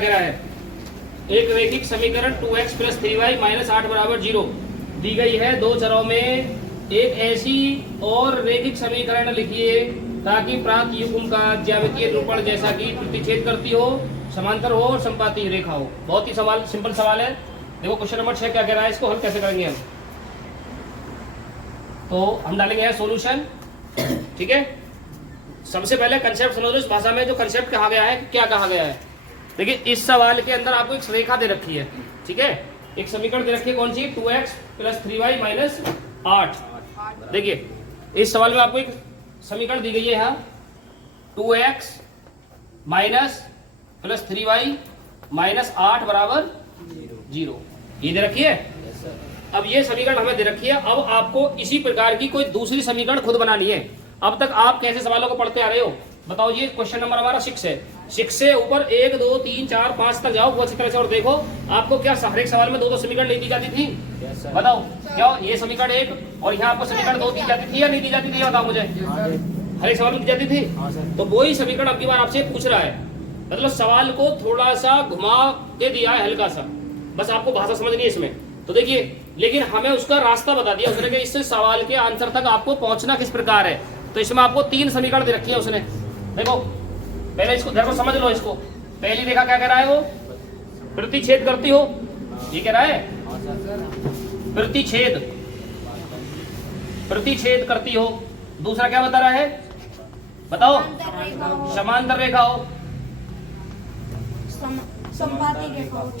कह रहा है, एक रैखिक समीकरण 2x + 3y - 8 = 0 दी गई है। दो चरों में एक ऐसी और रैखिक समीकरण लिखिए ताकि प्राप्त युग्म का ज्यामितीय निरूपण जैसा कि प्रतिच्छेद करती हो, समांतर हो और संपाती रेखा हो। बहुत ही सवाल, सिंपल सवाल है। देखो क्वेश्चन नंबर 6 क्या कह रहा है, इसको हल कैसे करेंगे हम। तो हम डालेंगे यहाँ सॉल्यूशन, ठीक है। सबसे पहले कंसेप्ट समझ लो, इस भाषा में जो कंसेप्ट कहा गया है, क्या कहा गया है। देखिए इस सवाल के अंदर आपको एक रेखा दे रखी है, ठीक है, एक समीकरण दे रखी है, कौन सी, 2x + 3y - 8। देखिए इस सवाल में आपको एक समीकरण दी गई है यहाँ, 2x + 3y - 8 = 0, ये दे रखी है। अब ये समीकरण हमें दे रखी है। अब आपको इसी प्रकार की कोई दूसरी समीकरण खुद बनानी है। अब तक आप कैसे सवालों को पढ़ते आ रहे हो बताओ। ये क्वेश्चन नंबर हमारा 6 है। 6 से ऊपर 1 2 3 4 5 तक जाओ अच्छी तरह से और देखो आपको क्या हर एक सवाल में 2 समीकरण नहीं दी जाती थी। बताओ क्या ये समीकरण 1 और यहाँ आपको समीकरण 2 दी जाती थी या नहीं दी जाती थी, बताओ मुझे। हर एक सवाल में दी जाती थी। तो वही समीकरण अब की बार आपसे पूछ रहा है, मतलब सवाल को थोड़ा सा घुमा के दिया है, हल्का सा, बस आपको भाषा समझनी है इसमें। तो देखिए, लेकिन हमें उसका रास्ता बता दिया उसने कि इससे सवाल के आंसर तक आपको पहुंचना किस प्रकार है। तो इसमें आपको 3 समीकरण दे रखी है उसने। देखो पहले इसको देखो, समझ लो इसको। पहली रेखा क्या कह रहा है, वो प्रतिच्छेद करती हो, ये कह रहा है प्रतिच्छेद करती हो। दूसरा क्या बता रहा है, बताओ, समांतर रेखा हो,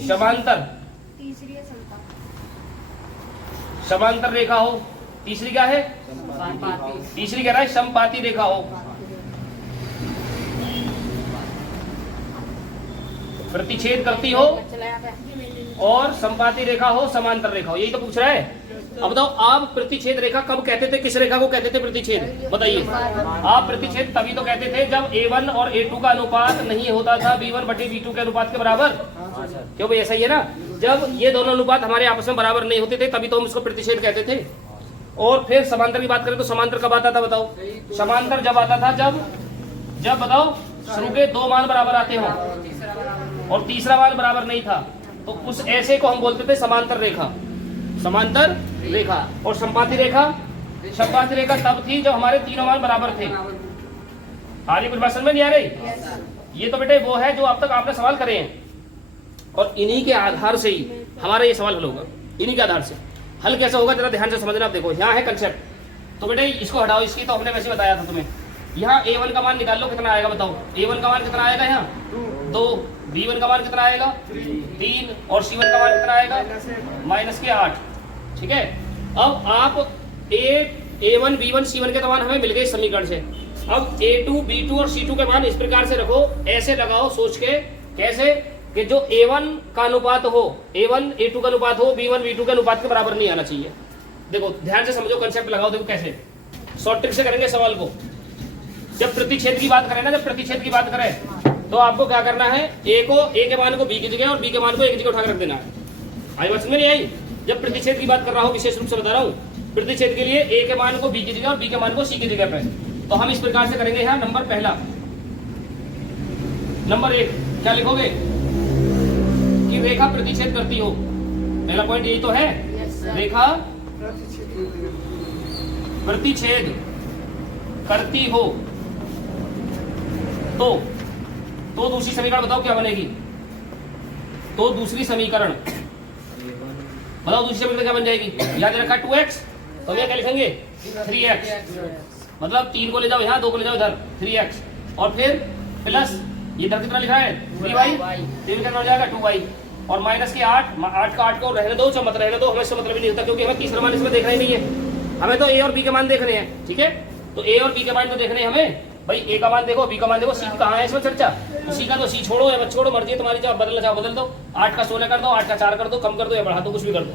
समांतर, समांतर रेखा हो। तीसरी क्या है, तीसरी कह रहा है समपाती रेखा हो। प्रतिच्छेद करती हो और संपाती रेखा हो, समांतर रेखा हो, यही तो पूछ रहा है। अब बताओ आप प्रतिच्छेद रेखा कब कहते थे, किस रेखा को कहते थे प्रतिच्छेद, बताइए। आप प्रतिच्छेद तभी तो कहते थे जब A1 और A2 का अनुपात नहीं होता था B1/B2 के अनुपात के बराबर। क्यों भाई, ऐसा ही है ना। जब ये दोनों अनुपात हमारे आपस में बराबर नहीं होते थे तभी तो हम इसको प्रतिच्छेद कहते थे। और फिर समांतर की बात करें तो समांतर कब आता था, बताओ। समांतर जब आता था जब बताओ शुरू के 2 मान बराबर आते हो और तीसरा मान बराबर नहीं था, तो उस ऐसे को हम बोलते थे समांतर रेखा, समांतर रेखा। और संपाती रेखा, संपाती रेखा तब थी जब हमारे तीनों मान बराबर थे। आगे परिभाषा में नहीं आ रही। ये तो बेटे वो है जो अब तक आपने सवाल करे हैं और इन्हीं के आधार से ही हमारा ये सवाल हल होगा। इन्हीं के आधार से हल कैसे होगा जरा ध्यान से समझना। आप देखो यहाँ है कंसेप्ट, तो बेटे इसको हटाओ, इसकी तो हमने वैसे बताया था तुम्हें। यहाँ A1 का मान निकाल लो, कितना आएगा बताओ। A1 का मान कितना आएगा, यहाँ 2, B1 का मान कितना आएगा 3 और C1 का मान कितना आएगा -8, ठीक है। अब आप A1 B1 C1 के मान हमें मिल गए इस समीकरण से। अब A2 B2 और C2 के मान इस प्रकार से रखो, ऐसे लगाओ सोच के, कैसे कि जो A1 का अनुपात हो, A1 A2 का अनुपात हो, B1 B2 के अनुपात के बराबर नहीं आना चाहिए। देखो ध्यान से समझो, कंसेप्ट लगाओ। देखो कैसे शॉर्ट ट्रिक से करेंगे सवाल को। जब प्रतिच्छेद की बात करें ना, जब प्रतिच्छेद की बात करें तो आपको क्या करना है, A के मान को B की जगह और B के मान को A की जगह उठाकर रख देना है। आई बात समझ में नहीं आई। जब प्रतिच्छेद की बात कर रहा हूँ, विशेष रूप से बता रहा हूँ, प्रतिच्छेद के लिए A के मान को B की जगह और B के मान को C की जगह पे। तो हम इस प्रकार से करेंगे। यहाँ नंबर पहला, नंबर 1 क्या लिखोगे कि रेखा प्रतिच्छेद करती हो। पहला पॉइंट यही तो है, रेखा प्रतिच्छेद करती हो। तो दूसरी समीकरण बताओ क्या बनेगी। तो दूसरी समीकरण बताओ, दूसरी समीकरण क्या बन जाएगी। याद रखा 2x, तो ये क्या लिखेंगे 3x, मतलब 3 को ले जाओ यहाँ, 2 को ले जाओ इधर, 3x और फिर प्लस ये इधर कितना लिखा है 3y, 3 कितना हो जाएगा 2y और माइनस के 8 का 8 को रहने दो, मत रहने दो, हमें इससे मतलब ही नहीं होता क्योंकि हमें तीसरा मान इसमें देखना ही नहीं है। हमें तो A और B के मान देखने हैं, ठीक है। तो A और B के मान तो देखने हैं हमें भाई। A का मान देखो, B का मान देखो, C कहाँ है इसमें चर्चा। तो C का तो C छोड़ो या मत छोड़ो, मर्जी है तुम्हारी, चाहे बदलना चाहो बदल दो। 8 का 16 कर दो, 8 का 4 कर दो, कम कर दो या बढ़ा दो, कुछ भी कर दो।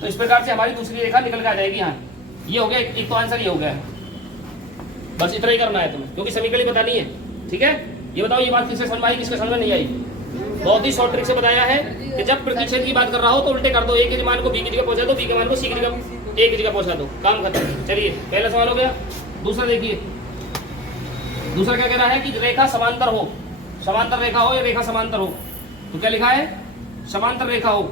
तो इस प्रकार से हमारी दूसरी रेखा निकल के आ जाएगी। यहाँ ये हो गया, एक तो आंसर ये हो गया। बस इतना ही करना है तुम्हें, क्योंकि समीकरण ही बतानी है, ठीक है। ये बताओ ये बात किससे समझ में आई, किसके समझ में नहीं आई। बहुत ही शॉर्ट ट्रिक से बताया है कि जब प्रतिच्छेद की बात कर रहा हो तो उल्टे कर दो। A के मान को B की जगह पहुंचा दो, B के मान को C की जगह A की जगह पहुंचा दो, काम खत्म। चलिए पहला सवाल हो गया। दूसरा देखिए, दूसरा क्या कह रहा है कि रेखा समांतर हो, समांतर रेखा हो या रेखा समांतर हो। तो क्या लिखा है, समांतर रेखा हो,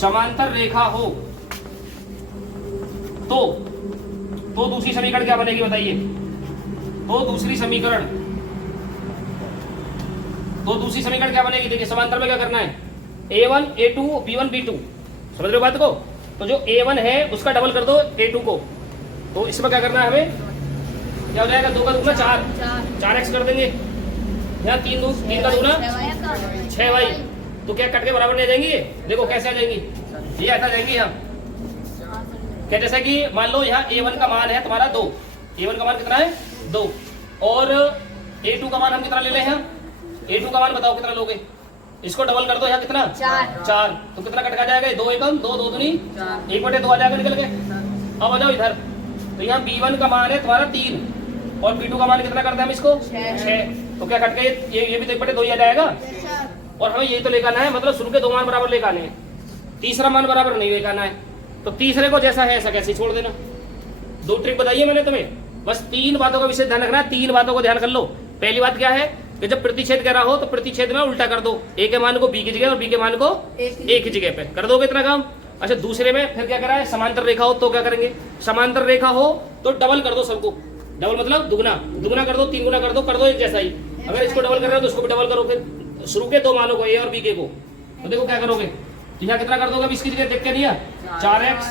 समांतर रेखा हो तो दूसरी समीकरण क्या बनेगी बताइए। तो दूसरी समीकरण क्या बनेगी, देखिए समांतर में क्या करना है, a1 a2 b1 b2, समझ रहे हो बात को। तो जो a1 है उसका डबल कर दो a2 को, तो इसमें क्या करना है हमें, क्या हो जाएगा, 2 का दूना 4, 4x कर देंगे, यहाँ 3 का दूना 6y, तो क्या कट के बराबर नहीं आ जाएंगी ये, देखो कैसे आ जाएंगी, ये ऐसा जाएंगी यहाँ क्या, जैसा कि मान लो यहाँ a1 का मान है तुम्हारा 2, a1 का मान कितना है 2, और a2 का मान हम कितना ले लें, a2 का मान बताओ कितना लोगे, इसको डबल कर दो, यहाँ कितना 4, तो कितना कट का जाएगा, 2 एकम 2 2 दूनी 1/2 आ जाएगा निकल के। अब आ जाओ इधर, तो यहाँ b1 का मान है तुम्हारा 3 और b2 का मान कितना करते हैं हम इसको 6, तो क्या कट के ये भी 1/2 ही आ जाएगा। और हमें यही तो लेकर आना है, मतलब शुरू के 2 मान बराबर लेकर आने हैं, तीसरा मान बराबर नहीं लेकर आना है, तो तीसरे को जैसा है ऐसा कैसे छोड़ देना। 2 ट्रिक बताइए मैंने तुम्हें, बस 3 बातों का विशेष ध्यान रखना है, 3 बातों को ध्यान कर लो। पहली बात क्या है कि जब प्रतिच्छेद कर रहा हो तो प्रतिच्छेद में उल्टा कर दो, a के मान को b की जगह और b के मान को a की जगह पे कर दोगे इतना काम। अच्छा दूसरे में फिर क्या करा है, समांतर रेखा हो तो क्या करेंगे, समांतर रेखा हो तो डबल कर दो सबको, डबल मतलब दुगना, दुगना कर दो, 3 गुना कर दो एक जैसा ही। अगर इसको डबल कर रहे हो तो इसको भी डबल करो, फिर शुरू के 2 मानों को a और b के को, तो देखो क्या करोगे, यहाँ कितना कर दोगे, इसकी जगह देख के दिया 4x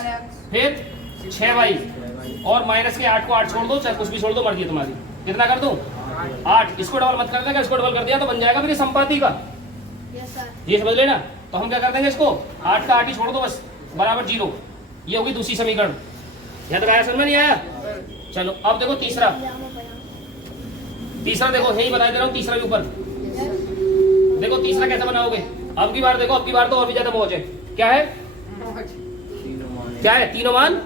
फिर 6y और माइनस के 8 को 8 छोड़ दो, चाहे कुछ भी छोड़ दो, मर्जी तुम्हारी, कितना कर दो 8, इसको डबल मत कर देगा, इसको डबल कर दिया तो बन जाएगा फिर संपाती का, ये समझ लेना। तो हम क्या कर देंगे, इसको 8 का 8 ही छोड़ दो बस, बराबर 0, ये होगी दूसरी समीकरण। यहाँ तक आया, समझ में नहीं आया, चलो अब देखो तीसरा देखो यही बता दे रहा हूँ, तीसरा के ऊपर देखो तीसरा कैसे बनाओगे। अब की बार देखो, अब की बार तो और भी ज्यादा पहुंचे, क्या है तीनों मान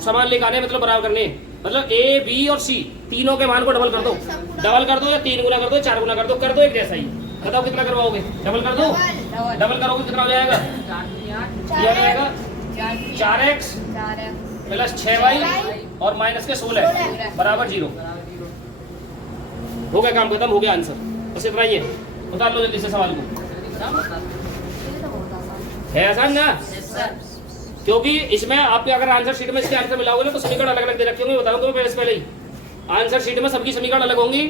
समान लेकर आने, मतलब बराबर करने, मतलब a b और c तीनों के मान को डबल कर दो या 3 गुना कर दो, 4 गुना कर दो एक जैसा ही। बताओ कितना करवाओगे, डबल कर दो, डबल करोगे कितना हो जाएगा, यह जाएगा 4x प्लस 6y और माइनस के 16 बराबर 0। हो गया काम खत्म, हो गया आंसर, बस इतना ही है। उतार लो जल्दी से सवाल को, है आसान ना, क्योंकि इसमें आपके अगर आंसर शीट में इसके आंसर मिलाओगे ना तो समीकरण अलग अलग दे रखे होंगे, बताऊंगा मैं पहले ही, आंसर शीट में सबकी समीकरण अलग होंगी,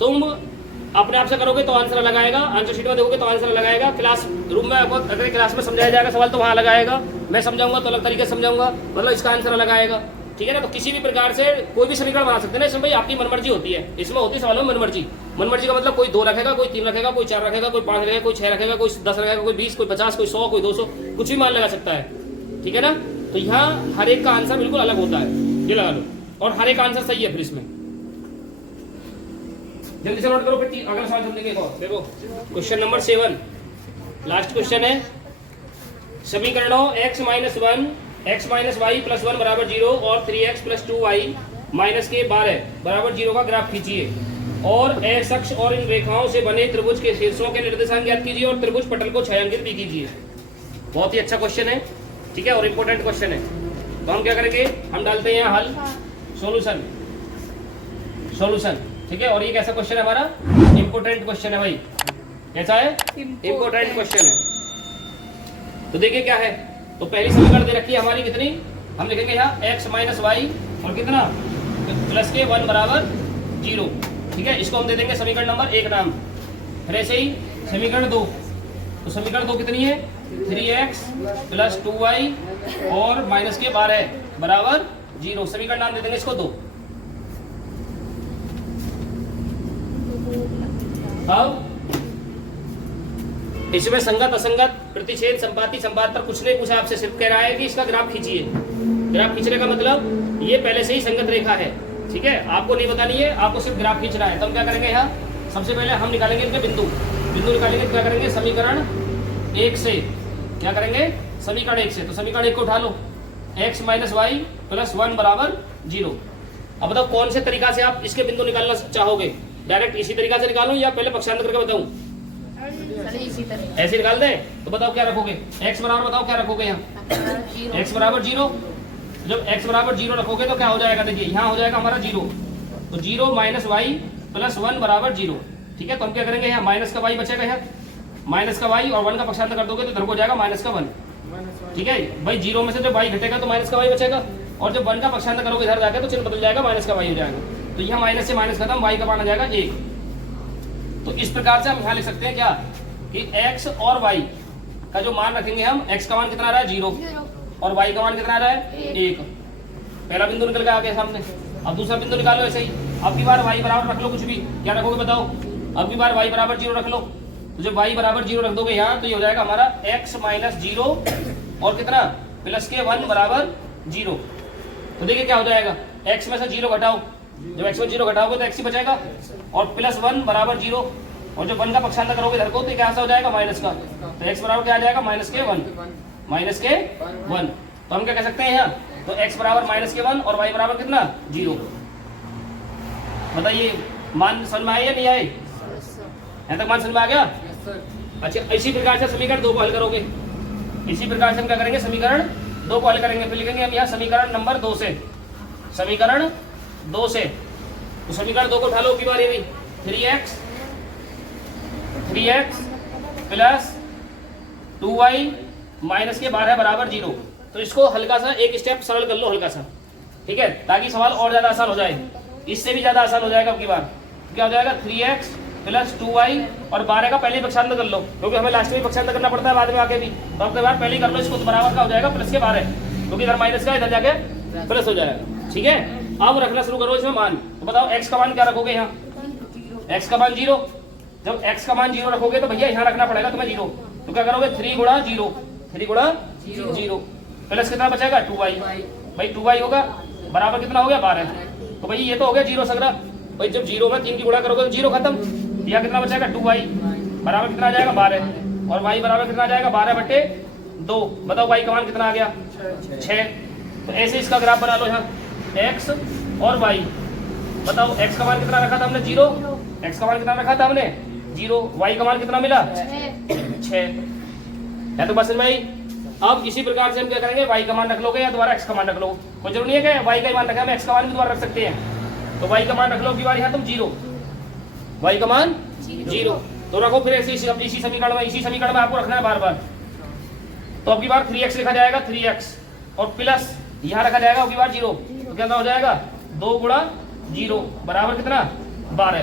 तुम अपने आप से करोगे तो आंसर अलग आएगा, आंसर शीट में देखोगे तो आंसर अलग आएगा, क्लास रूम में आपको अगर क्लास में समझाया जाएगा सवाल तो वहाँ अलग आएगा, मैं समझाऊंगा तो अलग तरीके से समझाऊंगा, मतलब इसका आंसर अलग आएगा, ठीक है ना। तो किसी भी प्रकार से कोई भी समीकरण बना सकते हैं ना, इसमें भाई आपकी मनमर्जी होती है, इसमें होती है सवालों में मनमर्जी। मनमर्जी का मतलब कोई 2 रखेगा, कोई 3 रखेगा, कोई 4 रखेगा, कोई 5 रखेगा, कोई 6 रखेगा, कोई 10 रखेगा, कोई 20, कोई 50, कोई 100, कोई 200, कुछ भी मान लगा सकता है, ठीक है ना। तो यहाँ हर एक का आंसर बिल्कुल अलग होता है, ये लगा लो, और हर एक आंसर सही है फिर इसमें। जल्दी से नोट करो, फिर अगला सवाल चलते हैं। देखो क्वेश्चन नंबर 7, लास्ट क्वेश्चन है, समीकरणों x minus 1 x minus y plus 1 बराबर 0 और 3x प्लस 2y माइनस के 12 बराबर 0 का ग्राफ खींचिए और x अक्ष और इन रेखाओं से बने त्रिभुज के शीर्षों के निर्देशांक ज्ञात कीजिए और त्रिभुज पटल को छायांकित भी कीजिए। बहुत ही अच्छा क्वेश्चन है, ठीक है, और इम्पोर्टेंट क्वेश्चन है। तो हम क्या करेंगे, हम डालते हैं हल, सॉल्यूशन, ठीक है। और ये कैसा क्वेश्चन है हमारा, इम्पोर्टेंट क्वेश्चन है भाई, कैसा है, इम्पोर्टेंट क्वेश्चन है। तो देखिए क्या है, तो पहली समीकरण दे रखी है हमारी कितनी, हम लिखेंगे यहाँ x माइनस वाई और कितना प्लस के 1 बराबर 0, ठीक है। इसको हम दे देंगे समीकरण नंबर 1 नाम। फिर ऐसे ही समीकरण 2, तो समीकरण 2 कितनी है, 3x प्लस 2y और माइनस के 12 बराबर 0, समीकरण नाम दे देंगे इसको 2। अब इसमें संगत असंगत प्रतिच्छेद संपाती संपात पर कुछ नहीं पूछा आपसे, सिर्फ कह रहा है कि इसका ग्राफ खींचिए। ग्राफ खींचने का मतलब ये पहले से ही संगत रेखा है, ठीक है, आपको नहीं बतानी है, आपको सिर्फ ग्राफ खींचना है। तो हम क्या करेंगे, यहाँ सबसे पहले हम निकालेंगे इनके बिंदु निकालेंगे, क्या करेंगे, समीकरण 1 से, क्या करेंगे, समीकरण 1 से। तो समीकरण 1 को उठा लो, x माइनस वाई प्लस 1 बराबर 0। अब बताओ कौन से तरीका से आप इसके बिंदु निकालना चाहोगे, डायरेक्ट इसी तरीका से निकालूं या पहले पक्षांतर करके बताऊं, ऐसे निकाल दें। तो बताओ क्या रखोगे, x बराबर बताओ क्या रखोगे, यहाँ x बराबर 0। जब x बराबर 0 रखोगे तो क्या हो जाएगा, देखिए यहाँ हो जाएगा हमारा 0, तो 0 माइनस वाई प्लस 1 बराबर 0, ठीक है, तो हम क्या करेंगे यहाँ माइनस का वाई बचेगा, यहाँ माइनस का वाई और 1 का पक्षांतर कर दोगे तो इधर को जाएगा माइनस का 1। ठीक है भाई, 0 में से जब वाई घटेगा तो माइनस का वाई बचेगा, और जब 1 का पक्षांतर करोगे इधर जाके तो चिन्ह बदल जाएगा, माइनस का वाई हो जाएगा। तो यहाँ माइनस से माइनस खत्म, वाई का मान आ जाएगा 1। तो इस प्रकार से हम यहाँ लिख सकते हैं क्या कि x और y का जो मान रखेंगे हम, x का मान कितना आ रहा है 0 और y का मान कितना आ रहा है 1। पहला बिंदु निकल के आ गया सामने। अब दूसरा बिंदु निकालो ऐसे ही। अब की बार y बराबर रख लो, कुछ भी क्या रखोगे बताओ। अब की बार y बराबर 0 रख लो, तो जब y बराबर 0 रख दोगे यहाँ तो ये हो जाएगा हमारा x माइनस 0 और कितना प्लस के 1 बराबर 0। तो देखिए क्या हो जाएगा, x में से 0 घटाओ, जब x में 0 घटाओगे तो x ही बचेगा, और प्लस 1 बराबर 0, और जब 1 का पक्षांतर करोगे इधर को तो क्या सा हो जाएगा माइनस का, तो x बराबर क्या आ जाएगा माइनस के 1, माइनस के 1। तो हम क्या कह सकते हैं यहाँ, तो x बराबर माइनस के 1 और y बराबर कितना 0। बताइए मान समझ में आए या नहीं आए, यहाँ तक मान समझ में आ गया। अच्छा, इसी प्रकार से समीकरण 2 को हल करोगे। इसी प्रकार से हम क्या करेंगे, समीकरण 2 को हल करेंगे। फिर लिखेंगे हम यहाँ समीकरण नंबर 2 से, समीकरण 2 से। तो समीकरण 2 को उठा लो की बार, ये भी 3x प्लस 2y माइनस के 12 बराबर 0। तो इसको हल्का सा एक स्टेप सरल कर लो, हल्का सा, ठीक है, ताकि सवाल और ज्यादा आसान हो जाए। इससे भी ज्यादा आसान हो जाएगा अब की बार। क्या हो जाएगा 3x प्लस 2y और 12 का पहले ही पक्षांतर कर लो, क्योंकि हमें लास्ट में पक्षांतर करना पड़ता है बाद में आके भी। तो अब की बार पहले ही कर लो इसको, तो बराबर का हो जाएगा प्लस के 12, क्योंकि इधर माइनस का इधर जाके प्लस हो जाएगा। ठीक है, अब रखना शुरू करो इसमें मान। तो बताओ x का मान क्या रखोगे यहाँ, x का मान 0। जब x का मान 0 रखोगे तो भैया यहाँ रखना पड़ेगा तुम्हें 0। तो क्या करोगे 3 गुणा 0, 3 गुणा 0 प्लस कितना बचेगा 2y। भाई 2y होगा बराबर कितना हो गया 12। तो भाई ये तो हो गया 0 सगरा। भाई जब 0 में 3 की गुणा करोगे तो 0 खत्म। यह कितना बचेगा 2y बराबर कितना आ जाएगा 12, और y बराबर कितना आ जाएगा 12/2। बताओ y का मान कितना आ गया 6। तो ऐसे इसका ग्राफ बना लो यहाँ, x और y। बताओ x का मान कितना रखा था हमने 0, x का मान कितना रखा था हमने 0, y का मान कितना मिला 6। है तो बस भाई। अब इसी प्रकार से हम क्या करेंगे, y का मान रख लोगे या दोबारा x का मान रख लो, कोई जरूरी नहीं है कि y का मान रखा, हम x का मान भी दोबारा रख सकते हैं। तो y का मान रख लो कि बार यहाँ तुम 0, y का मान 0 तो रखो। फिर इसी समीकरण में आपको रखना है बार बार। तो अब की बार 3x लिखा जाएगा 3x और प्लस यहाँ रखा जाएगा अब की बार 0। तो क्या हो जाएगा 2 गुणा 0 बराबर कितना 12।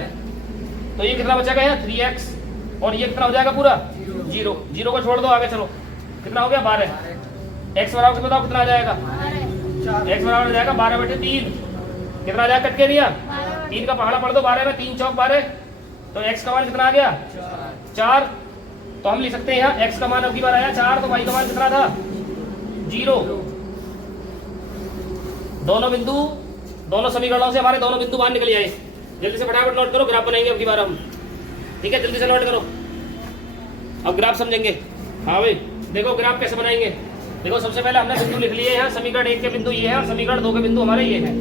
तो ये कितना बचेगा यहाँ 3x और ये कितना हो जाएगा पूरा 0, 0 को छोड़ दो आगे चलो, कितना हो गया 12। x बराबर बताओ कितना आ जाएगा, x बराबर आ जाएगा 12/3। कितना आ जाएगा कट के दिया, 3 का पहाड़ा पढ़ दो, 12 में 3 चौक 12। तो x का मान कितना आ गया 4। तो हम लिख सकते हैं यहाँ x का मान अब की बार आया 4, तो y का मान कितना था 0। दोनों समीकरणों से हमारे दोनों बिंदु बाहर निकल आए। जल्दी से फटाफट नोट करो, ग्राफ बनाएंगे अब की बार हम। ठीक है, जल्दी से नोट करो, अब ग्राफ समझेंगे। हाँ भाई देखो ग्राफ कैसे बनाएंगे। देखो सबसे पहले हमने बिंदु लिख लिए हैं, समीकरण 1 के बिंदु ये है और समीकरण 2 के बिंदु हमारे ये है।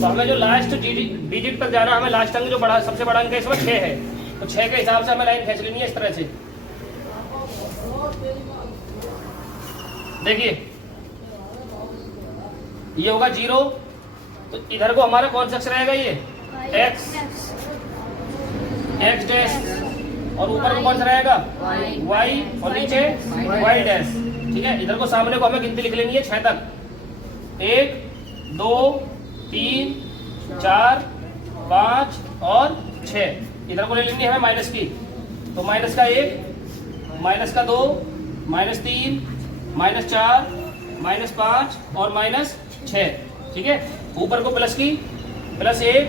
तो हमें जो लास्ट डिजिट तक जाना, हमें लास्ट अंक जो बड़ा सबसे बड़ा अंक है इसमें 6 है। तो 6 के हिसाब से हमें लाइन खींच लेनी है इस तरह से। देखिए ये होगा 0, तो इधर को हमारा कौन सा अक्षर रहेगा, ये x डैश, और ऊपर को कौन सा रहेगा y और नीचे y डैश। ठीक है, इधर को सामने को हमें गिनती लिख लेनी है 6 तक, 1 2 3 4 5 और 6। इधर को ले लेनी है हमें माइनस की, तो माइनस का 1 माइनस का 2 -3 -4 -5 और -6। ठीक है, ऊपर को प्लस की, +1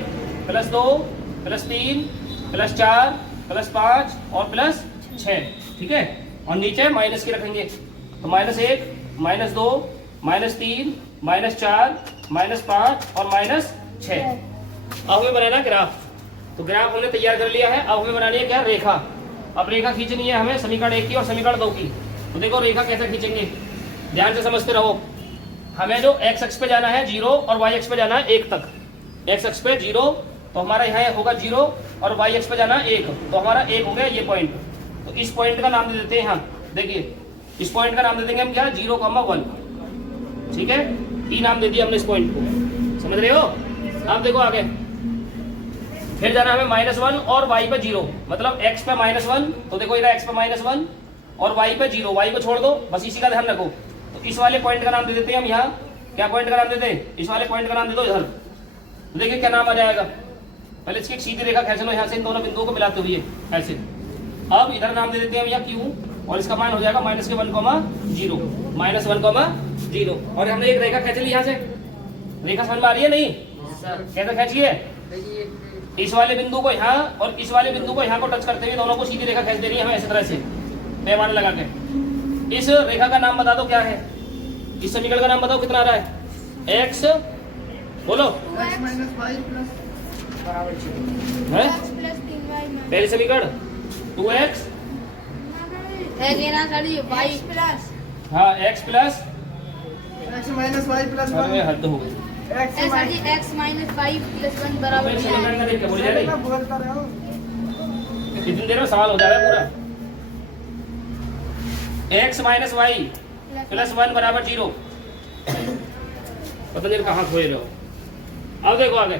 +2 +3 +4 +5 और +6। ठीक है, और नीचे माइनस की रखेंगे, तो -1 -2 -3 -4 -5 और -6। अब हमें बनाना ग्राफ। तो ग्राफ हमने तैयार कर लिया है, अब हमें बनानी है क्या रेखा। अब रेखा खींचनी है हमें समीकरण 1 की और समीकरण 2 की। तो देखो रेखा कैसे खींचेंगे, ध्यान से समझते रहो। हमें जो x अक्ष पे जाना है 0 और y अक्ष पे जाना है 1 तक। x अक्ष पे 0 तो हमारा यहाँ होगा 0 और y अक्ष पे जाना है 1, तो हमारा 1 हो गया ये पॉइंट। तो इस पॉइंट का नाम दे देते हैं यहाँ, देखिए इस पॉइंट का नाम दे देंगे हम क्या 0,1। ठीक है, ई नाम दे दिया हमने इस पॉइंट को, समझ रहे हो। अब देखो आगे फिर जाना हमें -1 और y पे 0, मतलब x पे -1, तो देखो इधर x पे -1 और y पे 0, y को छोड़ दो, बस इसी का ध्यान रखो। तो इस वाले पॉइंट का नाम दे देते हैं हम यहाँ, क्या पॉइंट का नाम देते हैं, इस वाले पॉइंट का नाम दे दो इधर। तो देखिए क्या नाम आ जाएगा, पहले इसकी एक सीधी रेखा खींच लो यहाँ से इन दोनों बिंदुओं को मिलाते हुए ऐसे। अब इधर नाम दे देते हैं हम यहाँ q, और इसका मान हो जाएगा -1, -1, और हमने एक रेखा खींच ली यहाँ से। रेखा समझ में आ रही है नहीं? कैसे खींची है? इस वाले बिंदु को यहाँ और इस वाले बिंदु को यहाँ को टच करते हुए दोनों को सीधी रेखा खींच देनी है हमें इसी तरह से पैमाना लगा के। इस रेखा का नाम बता दो क्या है, इस समीकरण का नाम बताओ कितना आ रहा है, x बोलो है पहले समीकरण 2x हाँ x प्लस अरे हद हो गई x माइनस y प्लस 1 बराबर समीकरण का देख के बोल जा रही इतनी देर में सवाल हो जाएगा पूरा। x माइनस वाई प्लस 1 बराबर 0, पता नहीं कहाँ खोए रहो। अब देखो आगे,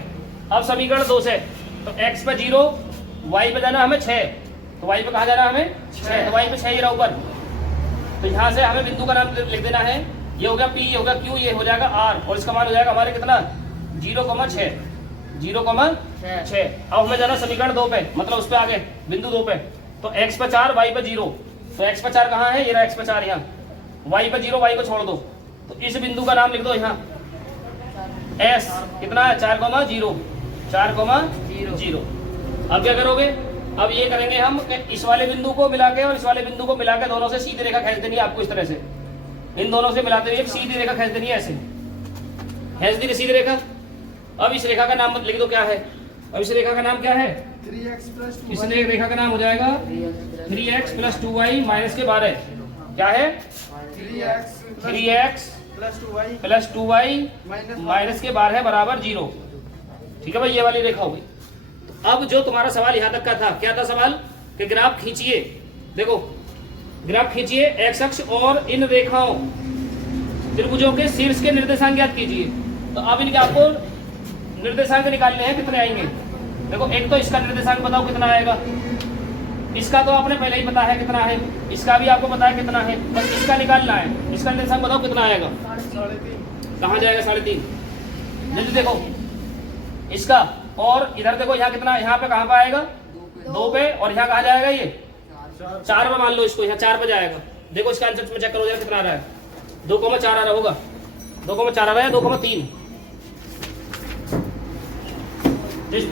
अब समीकरण 2 से तो x पे 0, y पे जाना हमें 6, तो y पे कहाँ जाना हमें 6, तो y पे 6 ही रहा ऊपर। तो यहाँ से हमें बिंदु का नाम लिख देना है, ये हो गया p, ये हो गया q, ये हो जाएगा r, और इसका मान हो जाएगा हमारे कितना 0,6। अब हमें जाना समीकरण 2 पे, मतलब उस पे आगे बिंदु 2 पे, तो x पे 4 y पे 0, तो x पे 4 कहाँ है, ये रहा x पे 4 यहाँ, y पे 0, y को छोड़ दो, तो इस बिंदु का नाम लिख दो यहाँ s, कितना है 4,0। अब क्या करोगे, अब ये करेंगे हम कि इस वाले बिंदु को मिला के और इस वाले बिंदु को मिला के दोनों से सीधी रेखा खींच देनी है आपको। इस तरह से इन दोनों से मिलाते हुए एक सीधी रेखा खींच देनी है, ऐसे खींच दी सीधी रेखा। अब इस रेखा का नाम लिख दो क्या है, अब इस रेखा का नाम क्या है, 3x+2y। इस रेखा का नाम हो जाएगा 3x + 2y माइनस के 12, क्या है 3x + 2y माइनस के 12 बराबर 0। ठीक है भाई, ये वाली रेखा हो गई। तो अब जो तुम्हारा सवाल यहाँ तक का था, क्या था सवाल कि ग्राफ खींचिए। देखो ग्राफ खींचिए, एक्स अक्ष और इन रेखाओं त्रिभुजों के शीर्ष के निर्देशांक ज्ञात कीजिए। तो अब इनके आपको निर्देशांक निकालने हैं, कितने आएंगे। देखो एक तो इसका निर्देशांक बताओ कितना आएगा, इसका तो आपने पहले ही पता है कितना है, इसका भी आपको पता है कितना है, बस इसका निकालना है। इसका निर्देशांक बताओ कितना आएगा, कहाँ जाएगा 3.5। जल्दी देखो इसका, और इधर देखो यहाँ कितना, यहाँ पे कहाँ पे आएगा 2 पे, और यहाँ कहाँ जाएगा ये 4 पे, मान लो इसको यहाँ 4 पे जाएगा। देखो इसका आंसर में चेक करो जरा कितना आ रहा है, 2,4 आ रहा होगा, 2,4 आ रहा है, 2,3।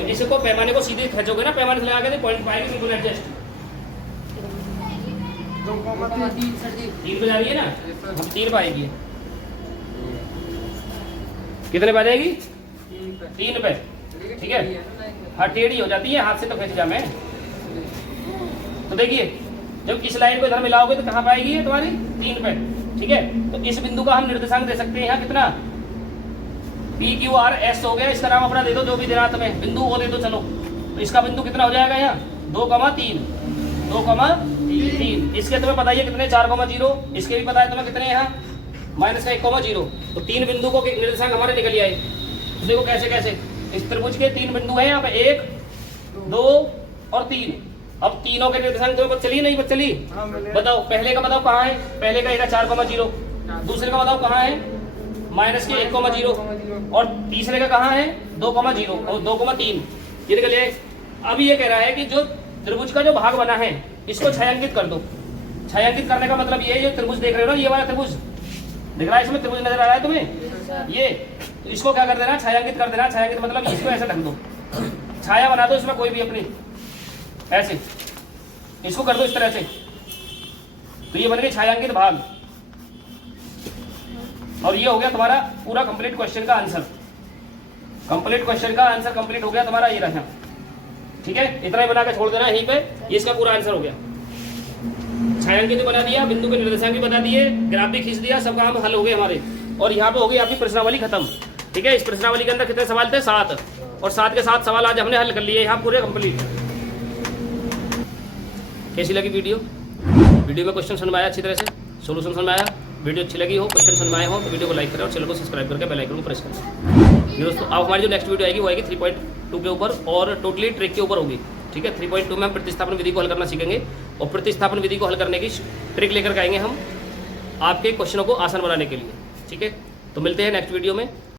इसको पैमाने को सीधे खींचोगे ना, पैमाने से लगा के पॉइंट पाएंगे बिल्कुल एडजस्ट। 3 पे जा रही है ना, हम 3 पे आएगी, कितने पे आ जाएगी 3 पे। ठीक है, हाँ टेढ़ी हो जाती है, हाथ से तो खींच जा मैं। तो देखिए जब इस लाइन को इधर मिलाओगे तो कहाँ पे आएगी ये तुम्हारी 3 पे। ठीक है, तो इस बिंदु का हम निर्देशांक दे सकते हैं यहाँ कितना, PQRS हो गया, इसका नाम अपना दे दो जो भी देना तुम्हें, बिंदु वो दे दो। चलो तो इसका बिंदु कितना हो जाएगा यहाँ 2,3, 2,3। इसके तुम्हें पता है कितने 4,0, इसके भी पता है तुम्हें कितने यहाँ -1,0। तो 3 बिंदु को निर्देशांक हमारे निकल आए। तो देखो कैसे कैसे इस त्रिभुज के 3 बिंदु हैं यहाँ पे, 1, 2 और 3। अब तीनों के निर्देशांक तुम्हें पता चली नहीं पता चली, बताओ पहले का बताओ कहाँ है, पहले का 4,0, दूसरे का बताओ कहाँ है -1,0, और तीसरे का कहाँ है 2,0 और 2,3, ये निकल आए। अब ये कह रहा है कि जो त्रिभुज का जो भाग बना है इसको छायांकित कर दो। छायांकित करने का मतलब ये जो त्रिभुज देख रहे हो ना, ये वाला त्रिभुज दिख रहा है, इसमें त्रिभुज नजर आ रहा है तुम्हें ये, तो इसको क्या कर देना, छायांकित कर देना। छायांकित मतलब इसको ऐसे ढक दो, छाया बना दो इसमें कोई भी अपनी, ऐसे इसको कर दो इस तरह से, तो ये बन गई छायांकित भाग। और ये हो गया तुम्हारा पूरा कंप्लीट क्वेश्चन का आंसर। कंप्लीट क्वेश्चन का आंसर कंप्लीट हो गया तुम्हारा, ये रहा। ठीक है, इतना ही बना के छोड़ देना यहीं पे, ये इसका पूरा आंसर हो गया। छायांकित बना दिया, बिंदु के निर्देशांक भी बता दिए, ग्राफ भी खींच दिया, सब काम हल हो गए हमारे। और यहाँ पे हो गई आपकी प्रश्नावली खत्म। ठीक है, इस प्रश्नावली के अंदर कितने सवाल थे 7, और 7 के 7 सवाल आज हमने हल कर लिए यहाँ पूरे कंप्लीट। कैसी लगी वीडियो में क्वेश्चन समझ में आया अच्छी तरह से, सोल्यूशन समझ में आया। वीडियो अच्छी लगी हो, क्वेश्चन समझ में आए हो तो वीडियो को लाइक करें और चैनल को सब्सक्राइब करके बेल आइकन को प्रेस करें। दोस्तों अब हमारी जो नेक्स्ट वीडियो आएगी वो आएगी 3.2 के ऊपर और टोटली ट्रिक के ऊपर होगी। ठीक है, 3.2 में हम प्रतिस्थापन विधि को हल करना सीखेंगे और प्रतिस्थापन विधि को हल करने की ट्रिक लेकर के आएंगे हम आपके क्वेश्चनों को आसान बनाने के लिए। ठीक है, तो मिलते हैं नेक्स्ट वीडियो में।